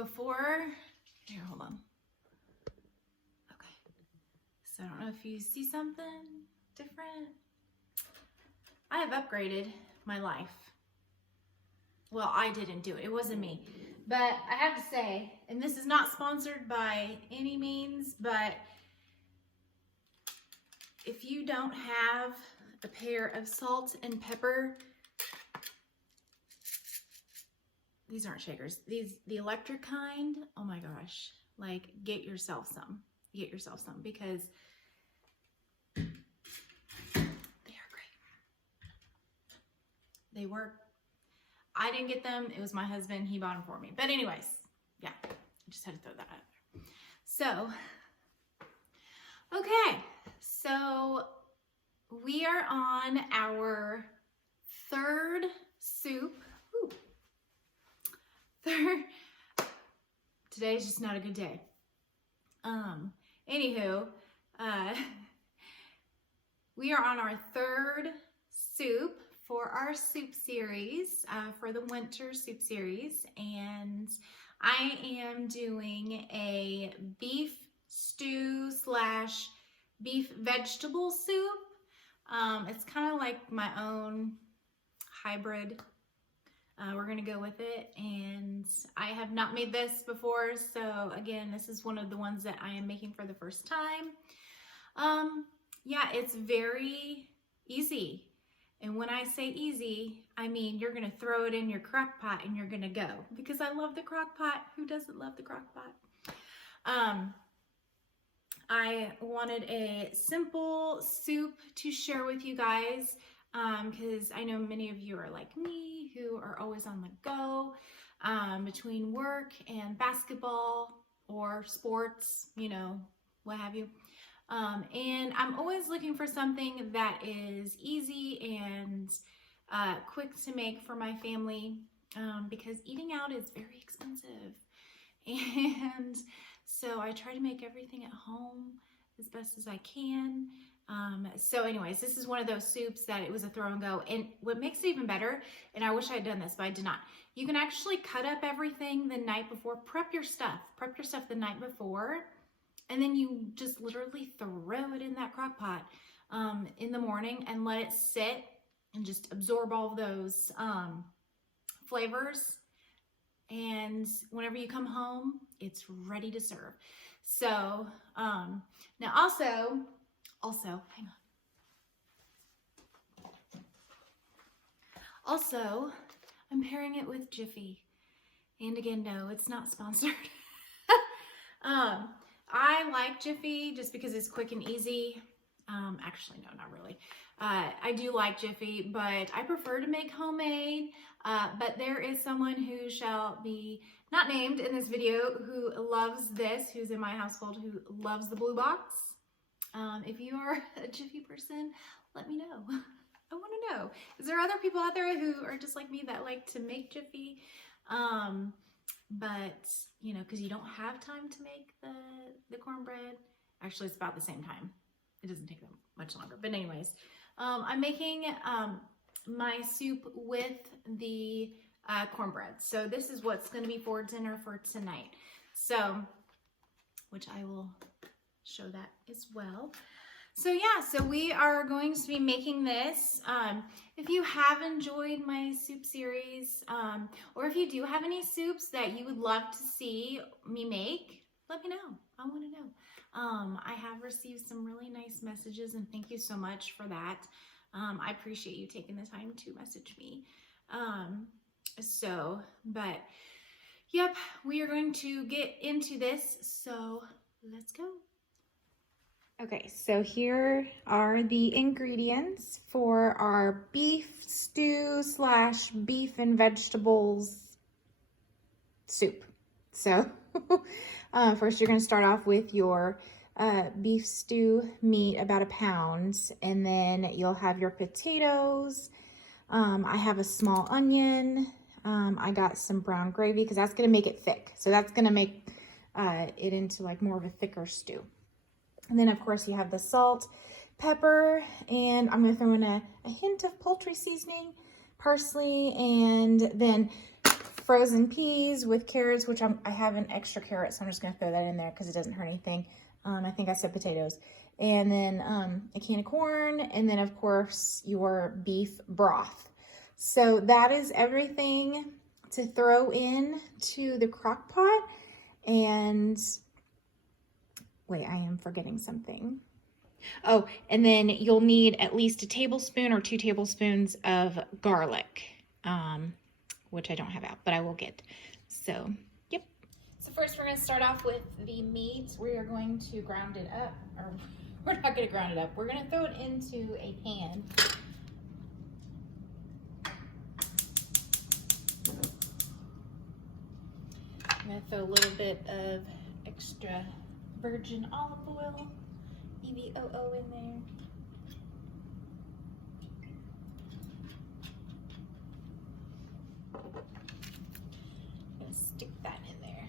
before, here, hold on. Okay, so I don't know if you see something different. I have upgraded my life. Well, I didn't do it. It wasn't me. But I have to say, and this is not sponsored by any means, but if you don't have a pair of salt and pepper, these aren't shakers. The electric kind, oh my gosh, like get yourself some. Get yourself some because they are great. They work. I didn't get them. It was my husband. He bought them for me. But anyways, yeah, I just had to throw that out there. So, okay. So we are on our third soup. Ooh. Today's just not a good day. Anywho, we are on our third soup for our soup series, for the winter soup series, and I am doing a beef stew / beef vegetable soup. It's kind of like my own hybrid. We're gonna go with it, and I have not made this before, so again, this is one of the ones that I am making for the first time. Yeah, it's very easy. And when I say easy, I mean you're gonna throw it in your crock pot and you're gonna go, because I love the crock pot. Who doesn't love the crock pot? I wanted a simple soup to share with you guys, because I know many of you are like me, who are always on the go, between work and basketball or sports, you know, what have you. And I'm always looking for something that is easy and quick to make for my family, because eating out is very expensive. And so I try to make everything at home as best as I can. So anyways, this is one of those soups that it was a throw and go. And what makes it even better, and I wish I had done this, but I did not. You can actually cut up everything the night before. Prep your stuff the night before. And then you just literally throw it in that crock pot in the morning and let it sit and just absorb all of those flavors. And whenever you come home, it's ready to serve. So now also, hang on. Also, I'm pairing it with Jiffy. And again, no, it's not sponsored. I like Jiffy just because it's quick and easy. Actually, no, not really. I do like Jiffy, but I prefer to make homemade. But there is someone who shall be not named in this video who loves this, who's in my household, who loves the blue box. If you are a Jiffy person, let me know. I want to know. Is there other people out there who are just like me that like to make Jiffy? But, you know, because you don't have time to make the cornbread. Actually, it's about the same time. It doesn't take that much longer. But anyways, I'm making my soup with the cornbread. So this is what's going to be for dinner for tonight. So, which I will show that as well. So yeah, so we are going to be making this. If you have enjoyed my soup series, or if you do have any soups that you would love to see me make, let me know. I want to know. I have received some really nice messages, and thank you so much for that. I appreciate you taking the time to message me. But yep, we are going to get into this, so let's go. Okay, so here are the ingredients for our beef stew / beef and vegetables soup. So first you're gonna start off with your beef stew meat, about 1 pound, and then you'll have your potatoes. I have a small onion. I got some brown gravy because that's gonna make it thick. So that's gonna make it into like more of a thicker stew. And then of course you have the salt, pepper, and I'm gonna throw in a hint of poultry seasoning, parsley, and then frozen peas with carrots, which I have an extra carrot, so I'm just gonna throw that in there because it doesn't hurt anything. I think I said potatoes. And then a can of corn, and then of course your beef broth. So that is everything to throw in to the crock pot. And wait, I am forgetting something. Oh, and then you'll need at least a tablespoon or 2 tablespoons of garlic, which I don't have out, but I will get. So, yep. So first we're gonna start off with the meat. We are going to ground it up, or we're not gonna ground it up. We're gonna throw it into a pan. I'm gonna throw a little bit of extra virgin olive oil, EVOO, in there. I'm gonna stick that in there.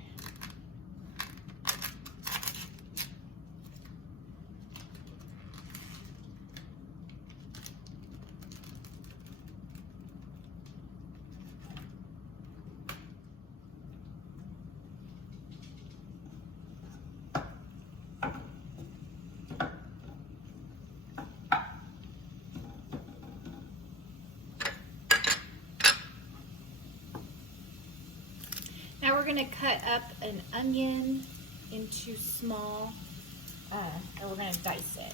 Now we're gonna cut up an onion into small, and we're gonna dice it.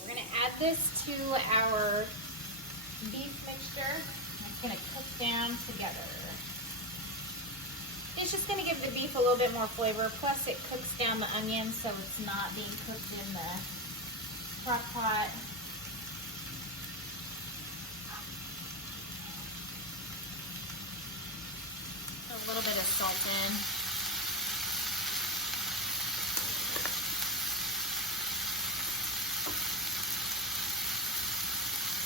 We're gonna add this to our beef mixture. It's gonna cook down together. It's just gonna give the beef a little bit more flavor, plus it cooks down the onion so it's not being cooked in the crock pot. A little bit of salt in.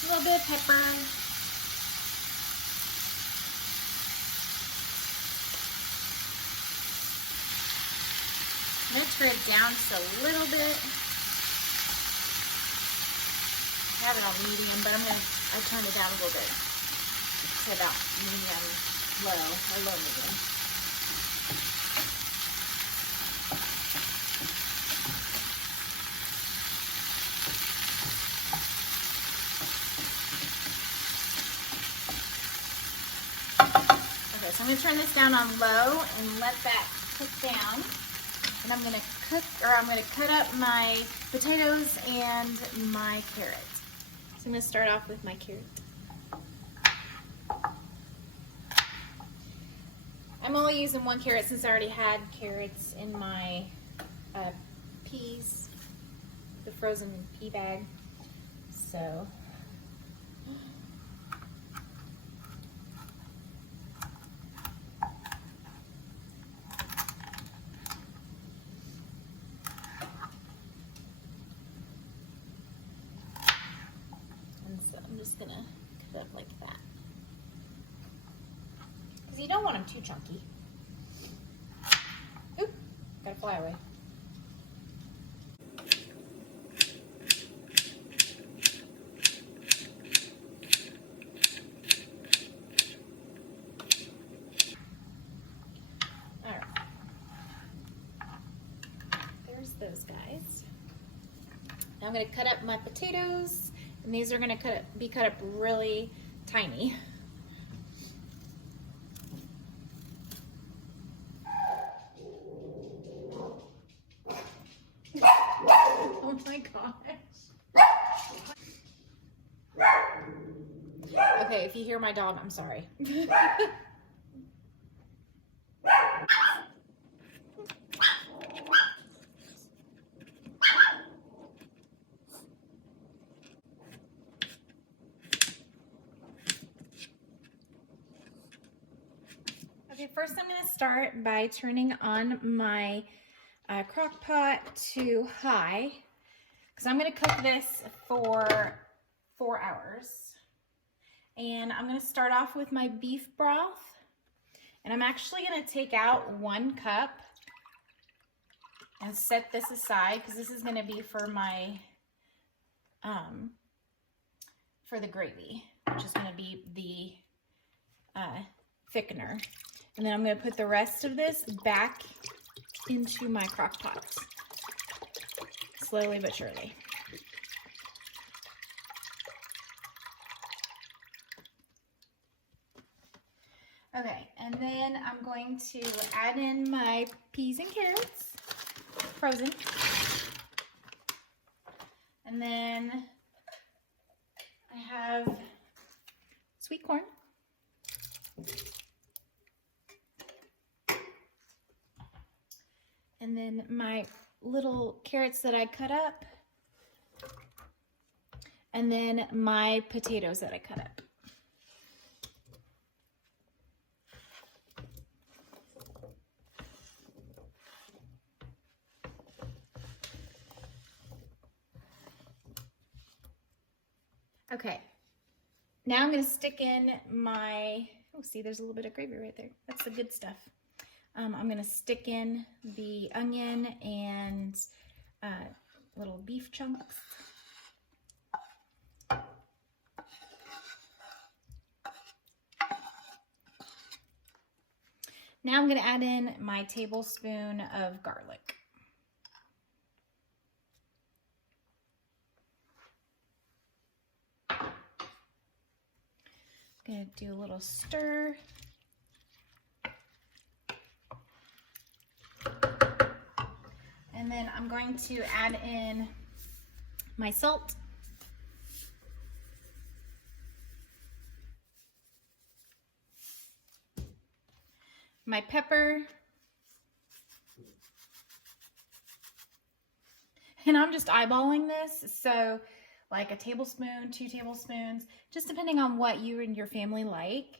A little bit of pepper. I'm going to turn it down just a little bit. I have it on medium, but I turned it down a little bit to about medium low, or low medium. Okay, so I'm going to turn this down on low and let that cook down. And I'm going to cut up my potatoes and my carrot. So I'm going to start off with my carrot. I'm only using 1 carrot since I already had carrots in my peas, the frozen pea bag. So I'm just gonna cut up like that. Because you don't want them too chunky. Oop, gotta fly away. Alright. There's those guys. Now I'm gonna cut up my potatoes. And these are going to be cut up really tiny. Oh my gosh. Okay, if you hear my dog, I'm sorry. Okay, first I'm going to start by turning on my crock pot to high, because I'm going to cook this for 4 hours. And I'm gonna start off with my beef broth. And I'm actually gonna take out 1 cup and set this aside because this is gonna be for my, for the gravy, which is gonna be the thickener. And then I'm gonna put the rest of this back into my crock pot, slowly but surely. Okay, and then I'm going to add in my peas and carrots, frozen. And then I have sweet corn. And then my little carrots that I cut up. And then my potatoes that I cut up. Okay, now I'm gonna stick in my, oh, see, there's a little bit of gravy right there. That's the good stuff. I'm gonna stick in the onion and little beef chunks. Now I'm gonna add in my tablespoon of garlic. Gonna do a little stir. And then I'm going to add in my salt. My pepper. And I'm just eyeballing this, so like a tablespoon, 2 tablespoons, just depending on what you and your family like.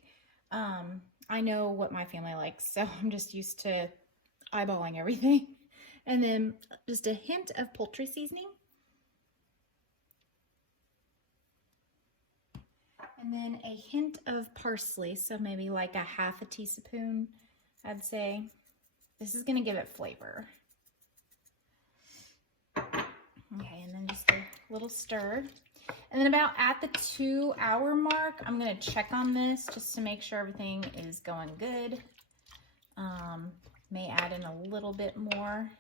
I know what my family likes, so I'm just used to eyeballing everything. And then just a hint of poultry seasoning. And then a hint of parsley, so maybe like a ½ teaspoon, I'd say. This is gonna give it flavor. Okay, and then just a little stir. And then about at the 2-hour mark, I'm gonna check on this just to make sure everything is going good. May add in a little bit more.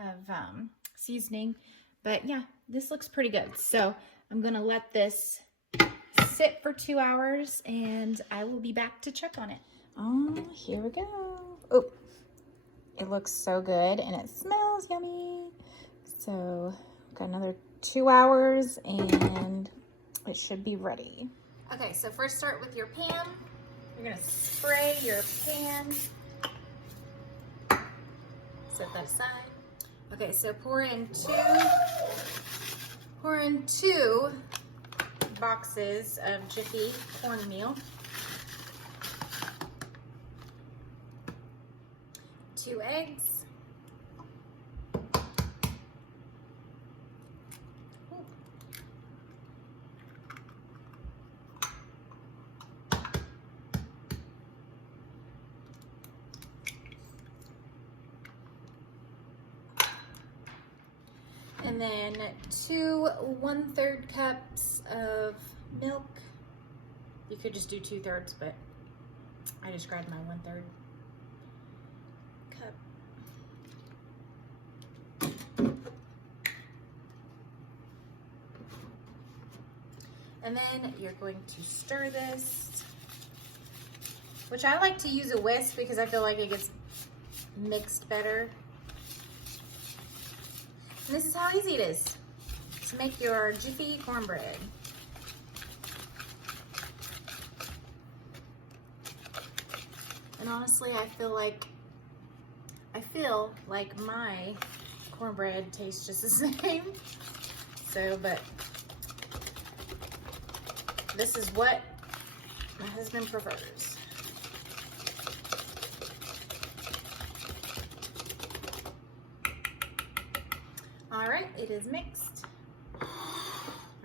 Of seasoning, but yeah, this looks pretty good. So I'm gonna let this sit for 2 hours and I will be back to check on it. Oh, here we go. Oh, it looks so good and it smells yummy. So got another 2 hours and it should be ready. Okay, so first start with your pan. You're gonna spray your pan. Set that aside. Okay, so pour in two boxes of Jiffy cornmeal. 2 eggs. And then 2 1/3 cups of milk. You could just do 2/3, but I just grabbed my 1/3 cup. And then you're going to stir this, which I like to use a whisk because I feel like it gets mixed better. And this is how easy it is to make your Jiffy cornbread. And honestly, I feel like my cornbread tastes just the same. So, but this is what my husband prefers. All right, it is mixed. I'm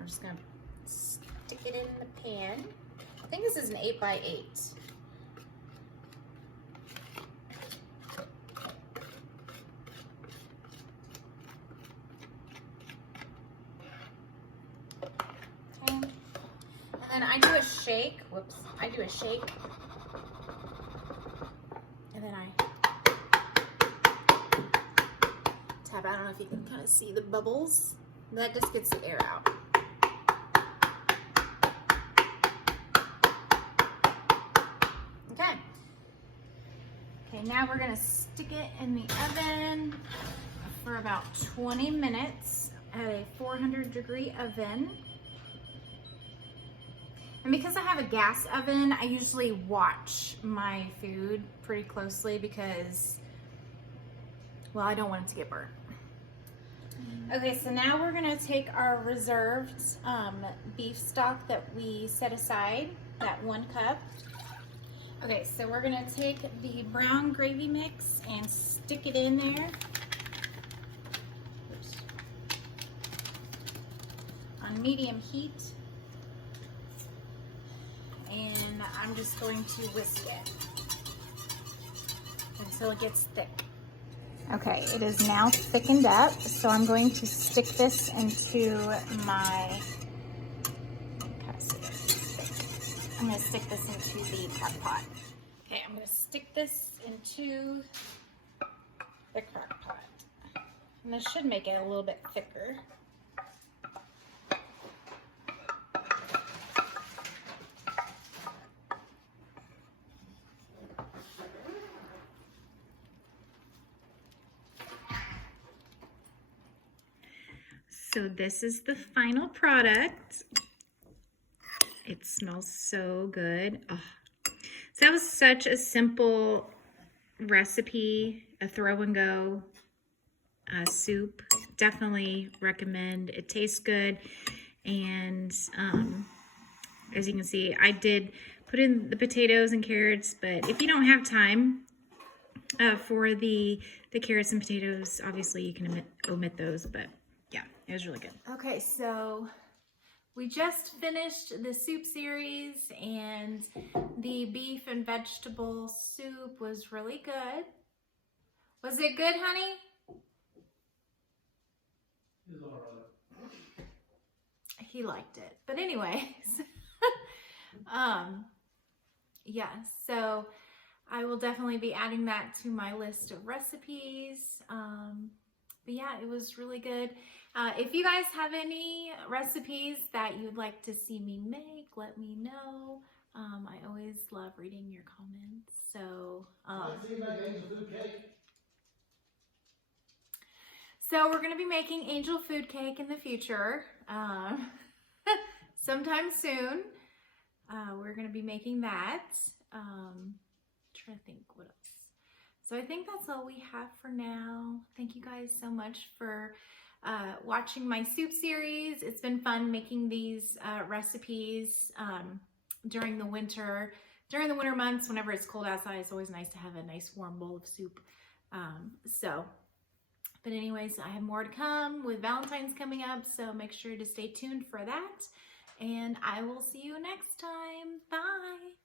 just gonna stick it in the pan. I think this is an 8x8. And I do a shake. Whoops. I do a shake. And then I tap. I don't know if you can kind of see the bubbles. That just gets the air out. Okay. Okay, now we're going to stick it in the oven for about 20 minutes at a 400-degree oven. And because I have a gas oven, I usually watch my food pretty closely because, well, I don't want it to get burnt. Okay, so now we're gonna take our reserved beef stock that we set aside, that 1 cup. Okay, so we're gonna take the brown gravy mix and stick it in there. Oops. On medium heat. And I'm just going to whisk it until it gets thick. Okay, it is now thickened up, so I'm going to stick this into my, I'm going to stick this into the Crockpot. Okay, I'm going to stick this into the Crockpot. And this should make it a little bit thicker. So this is the final product. It smells so good. Oh. So that was such a simple recipe, a throw and go soup. Definitely recommend. It tastes good. And as you can see, I did put in the potatoes and carrots, but if you don't have time for the carrots and potatoes, obviously you can omit those, but yeah, it was really good. Okay, so we just finished the soup series and the beef and vegetable soup was really good. Was it good, honey? It was all right. He liked it. But anyways, yeah, so I will definitely be adding that to my list of recipes. But yeah, it was really good. If you guys have any recipes that you'd like to see me make, let me know. I always love reading your comments. So, so we're going to be making angel food cake in the future. Sometime soon. We're going to be making that. Trying to think what else. So I think that's all we have for now. Thank you guys so much for watching my soup series. It's been fun making these recipes during the winter months. Whenever it's cold outside, it's always nice to have a nice warm bowl of soup. But anyways, I have more to come with Valentine's coming up, so make sure to stay tuned for that. And I will see you next time. Bye.